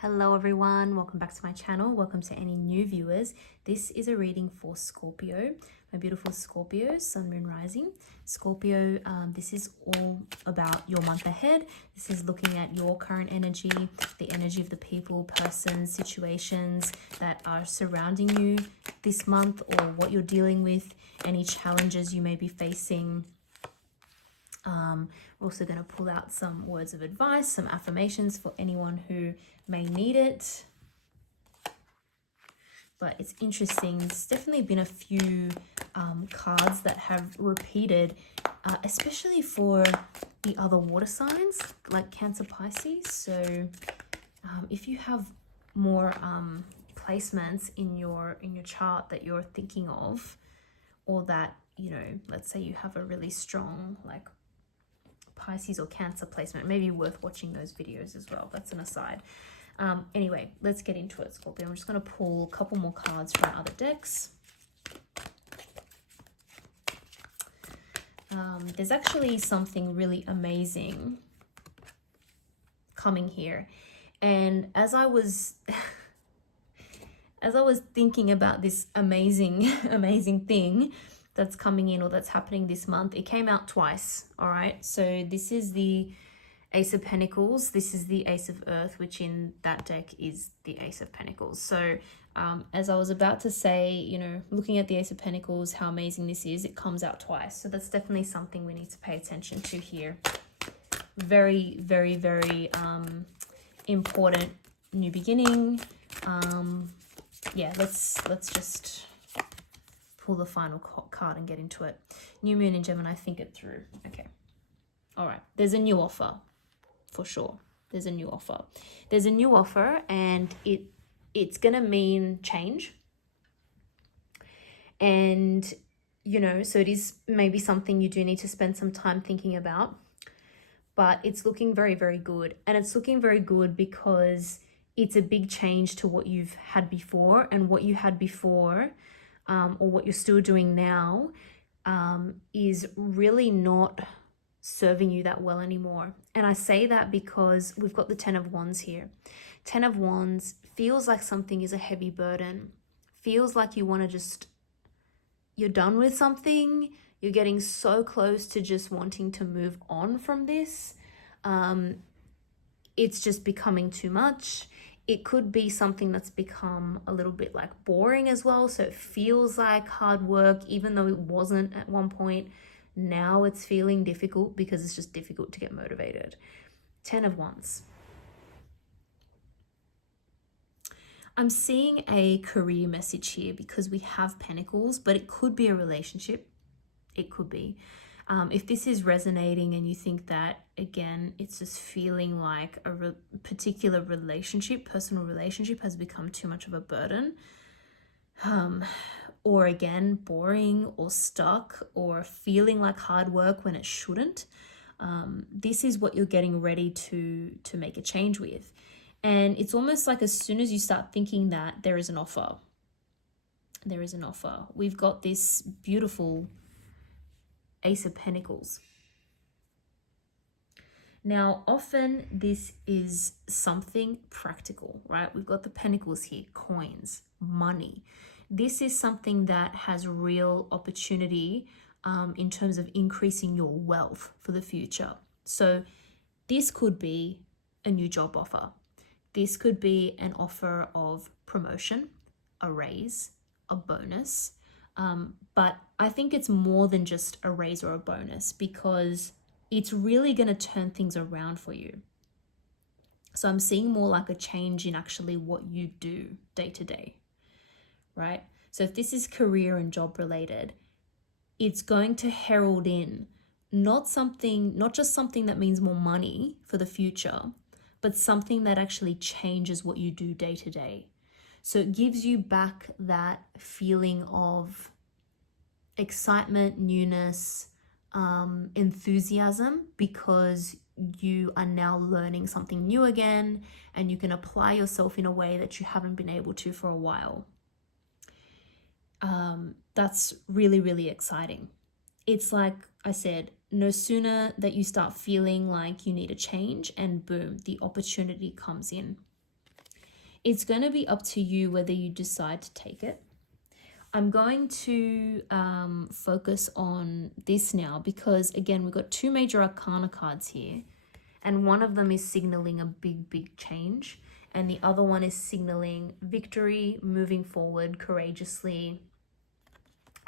Hello everyone, welcome back to my channel. Welcome to any new viewers. This is a reading for Scorpio, my beautiful Scorpio, Sun, Moon, Rising. Scorpio, this is all about your month ahead. This is looking at your current energy, the energy of the people, persons, situations that are surrounding you this month, or what you're dealing with, any challenges you may be facing. We're also going to pull out some words of advice, some affirmations for anyone who may need it. But it's interesting. There's definitely been a few cards that have repeated, especially for the other water signs like Cancer, Pisces. So if you have more placements in your chart that you're thinking of, or that, you know, let's say you have a really strong like Pisces or Cancer placement, maybe worth watching those videos as well. That's an aside. Anyway, let's get into it, Scorpio. I'm just going to pull a couple more cards from other decks. There's actually something really amazing coming here. And as I was thinking about this amazing thing that's coming in, or that's happening this month, it came out twice. All right, so this is the Ace of Pentacles, this is the Ace of Earth, which in that deck is the Ace of Pentacles. So as I was about to say, you know, looking at the Ace of Pentacles, how amazing this is, it comes out twice. So that's definitely something we need to pay attention to here. Very, very, very important new beginning. Yeah, let's just pull the final card and get into it. New Moon in Gemini, think it through. Okay. All right. There's a new offer, for sure. There's a new offer. There's a new offer, and it's going to mean change. And, you know, so it is maybe something you do need to spend some time thinking about. But it's looking very, very good. And it's looking very good because it's a big change to what you've had before, and what you had before, or what you're still doing now, is really not serving you that well anymore. And I say that because we've got the 10 of Wands here. 10 of Wands feels like something is a heavy burden. Feels like you want to just, you're done with something. You're getting so close to just wanting to move on from this. It's just becoming too much. It could be something that's become a little bit like boring as well. So it feels like hard work, even though it wasn't at one point. Now it's feeling difficult because it's just difficult to get motivated. 10 of Wands. I'm seeing a career message here because we have Pentacles, but it could be a relationship. It could be. If this is resonating and you think that, again, it's just feeling like a particular relationship, personal relationship, has become too much of a burden, or again, boring or stuck, or feeling like hard work when it shouldn't, this is what you're getting ready to make a change with. And it's almost like as soon as you start thinking that, there is an offer. There is an offer. We've got this beautiful Ace of Pentacles. Now, often this is something practical, right? We've got the Pentacles here, coins, money. This is something that has real opportunity in terms of increasing your wealth for the future. So this could be a new job offer. This could be an offer of promotion, a raise, a bonus. But I think it's more than just a raise or a bonus, because it's really going to turn things around for you. So I'm seeing more like a change in actually what you do day to day, right? So if this is career and job related, it's going to herald in not just something that means more money for the future, but something that actually changes what you do day to day. So it gives you back that feeling of excitement, newness, enthusiasm, because you are now learning something new again, and you can apply yourself in a way that you haven't been able to for a while. That's really, really exciting. It's like I said, no sooner that you start feeling like you need a change, and boom, the opportunity comes in. It's going to be up to you whether you decide to take it. I'm going to focus on this now because, again, we've got two major arcana cards here, and one of them is signaling a big change, and the other one is signaling victory, moving forward courageously,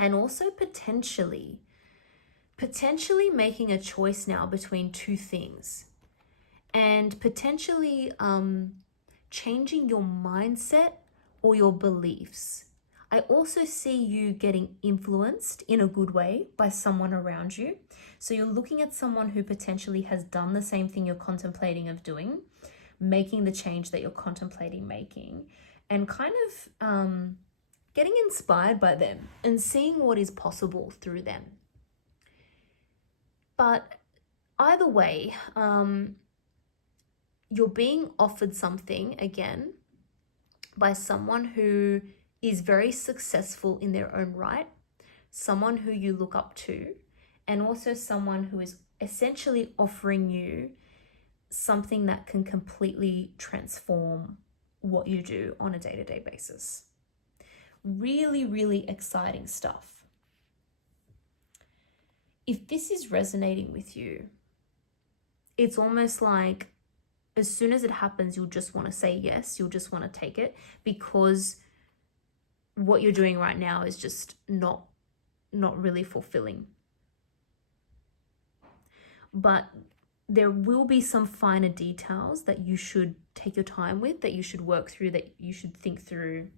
and also potentially making a choice now between two things, and potentially changing your mindset or your beliefs. I also see you getting influenced in a good way by someone around you. So you're looking at someone who potentially has done the same thing you're contemplating of doing, making the change that you're contemplating making, and kind of getting inspired by them and seeing what is possible through them. But either way, you're being offered something again by someone who is very successful in their own right, someone who you look up to, and also someone who is essentially offering you something that can completely transform what you do on a day-to-day basis. Really exciting stuff. If this is resonating with you, it's almost like as soon as it happens, you'll just want to say yes, you'll just want to take it, because what you're doing right now is just not really fulfilling. But there will be some finer details that you should take your time with, that you should work through, that you should think through.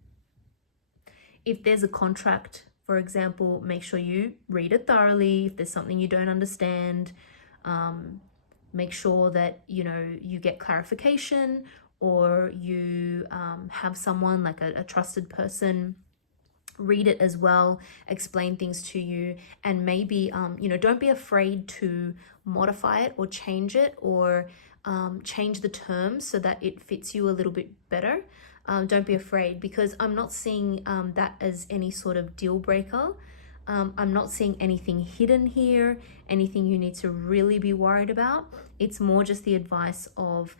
If there's a contract, for example, make sure you read it thoroughly. If there's something you don't understand, make sure that, you get clarification, or you have someone like a trusted person read it as well, explain things to you, and maybe, don't be afraid to modify it or change it, or change the terms so that it fits you a little bit better. Don't be afraid, because I'm not seeing that as any sort of deal breaker. I'm not seeing anything hidden here, anything you need to really be worried about. It's more just the advice of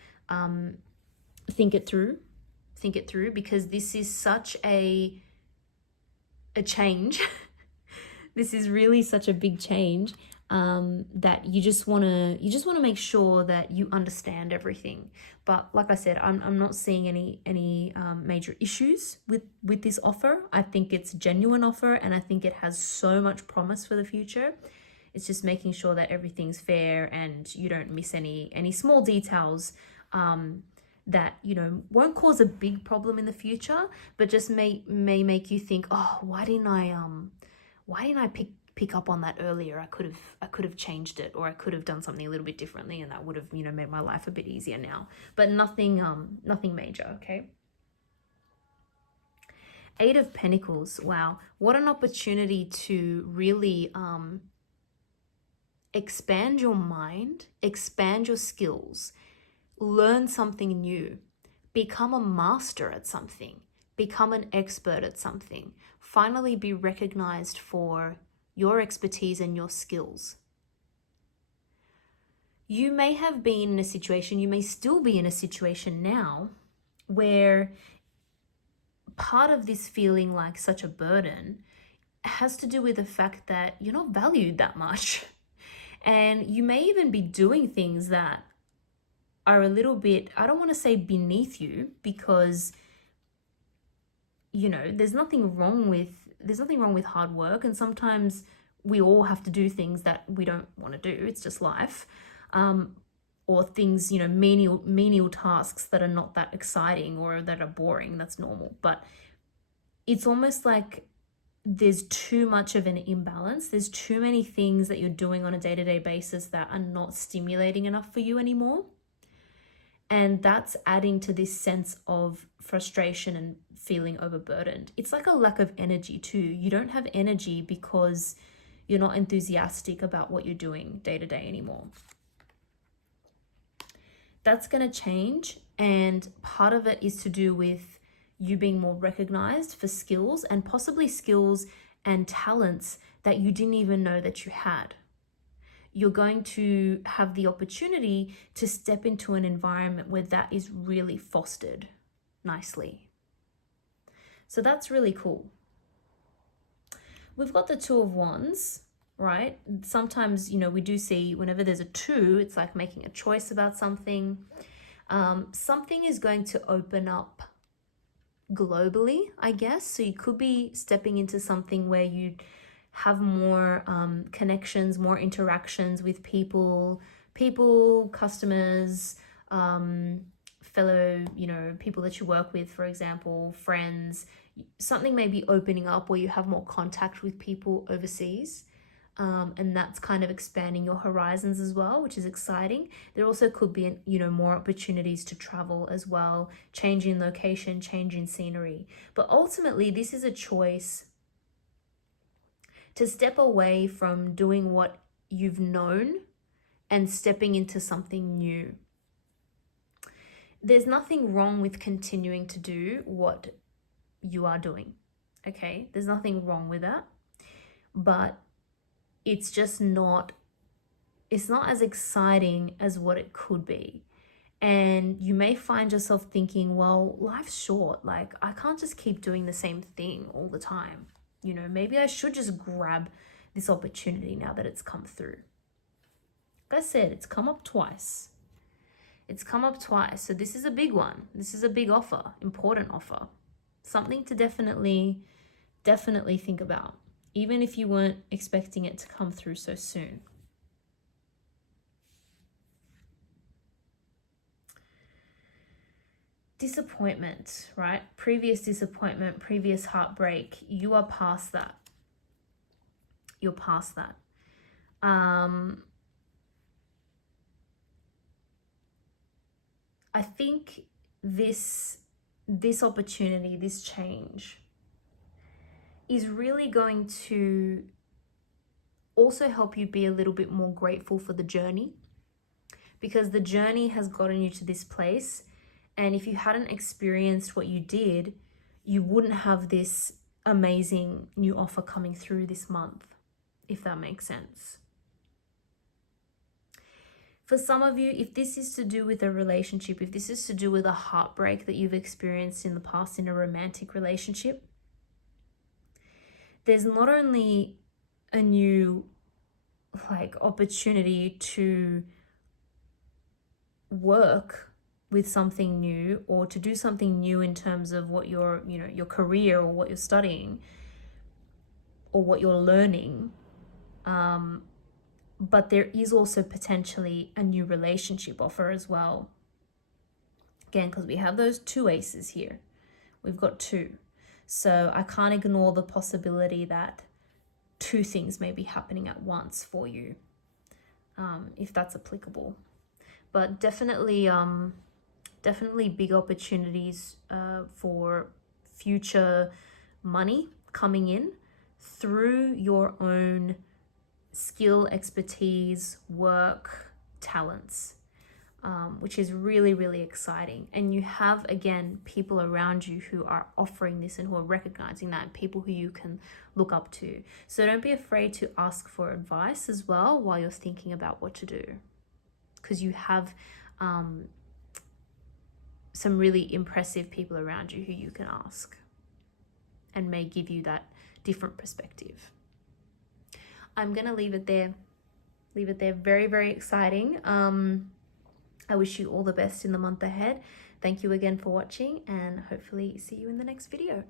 think it through, because this is such a change. This is really such a big change, that you just want to make sure that you understand everything. But like I said, I'm not seeing any major issues with this offer. I think it's a genuine offer, and I think it has so much promise for the future. It's just making sure that everything's fair and you don't miss any small details that won't cause a big problem in the future, but just may make you think, oh, why didn't I pick up on that earlier? I could have changed it, or I could have done something a little bit differently, and that would have made my life a bit easier now. But nothing major. Okay. Eight of Pentacles. Wow, what an opportunity to really expand your mind, expand your skills, learn something new, become a master at something, become an expert at something, finally be recognized for your expertise and your skills. You may have been in a situation, you may still be in a situation now, where part of this feeling like such a burden has to do with the fact that you're not valued that much. And you may even be doing things that are a little bit, I don't want to say beneath you, because there's nothing wrong with hard work, and sometimes we all have to do things that we don't want to do. It's just life. Or things, menial tasks that are not that exciting or that are boring. That's normal. But it's almost like there's too much of an imbalance. There's too many things that you're doing on a day-to-day basis that are not stimulating enough for you anymore. And that's adding to this sense of frustration and feeling overburdened. It's like a lack of energy too. You don't have energy because you're not enthusiastic about what you're doing day to day anymore. That's going to change. And part of it is to do with you being more recognized for skills, and possibly skills and talents that you didn't even know that you had. You're going to have the opportunity to step into an environment where that is really fostered. nicely. So that's really cool. We've got the Two of Wands, right? Sometimes, we do see whenever there's a two, it's like making a choice about something. Something is going to open up globally, I guess. So you could be stepping into something where you have more connections, more interactions with people, customers, fellow, people that you work with, for example, friends. Something may be opening up where you have more contact with people overseas. And that's kind of expanding your horizons as well, which is exciting. There also could be, more opportunities to travel as well, changing location, changing scenery. But ultimately, this is a choice to step away from doing what you've known and stepping into something new. There's nothing wrong with continuing to do what you are doing, okay? There's nothing wrong with that, but it's just not as exciting as what it could be. And you may find yourself thinking, well, life's short. Like, I can't just keep doing the same thing all the time. Maybe I should just grab this opportunity now that it's come through. Like I said, it's come up twice. So this is a big one. This is a big offer, important offer. Something to definitely think about, even if you weren't expecting it to come through so soon. Disappointment, right? Previous disappointment, previous heartbreak. You are past that. You're past that. I think this opportunity, this change, is really going to also help you be a little bit more grateful for the journey, because the journey has gotten you to this place. And if you hadn't experienced what you did, you wouldn't have this amazing new offer coming through this month, if that makes sense. For some of you, if this is to do with a relationship, if this is to do with a heartbreak that you've experienced in the past in a romantic relationship, there's not only a new opportunity to work with something new, or to do something new in terms of what your career, or what you're studying, or what you're learning, but there is also potentially a new relationship offer as well. Again, because we have those two aces here. We've got two. So I can't ignore the possibility that two things may be happening at once for you, if that's applicable. But definitely big opportunities for future money coming in through your own skill, expertise, work, talents, which is really, really exciting. And you have, again, people around you who are offering this and who are recognizing that, people who you can look up to. So don't be afraid to ask for advice as well while you're thinking about what to do, because you have some really impressive people around you who you can ask and may give you that different perspective. I'm going to leave it there. Very, very exciting. I wish you all the best in the month ahead. Thank you again for watching, and hopefully see you in the next video.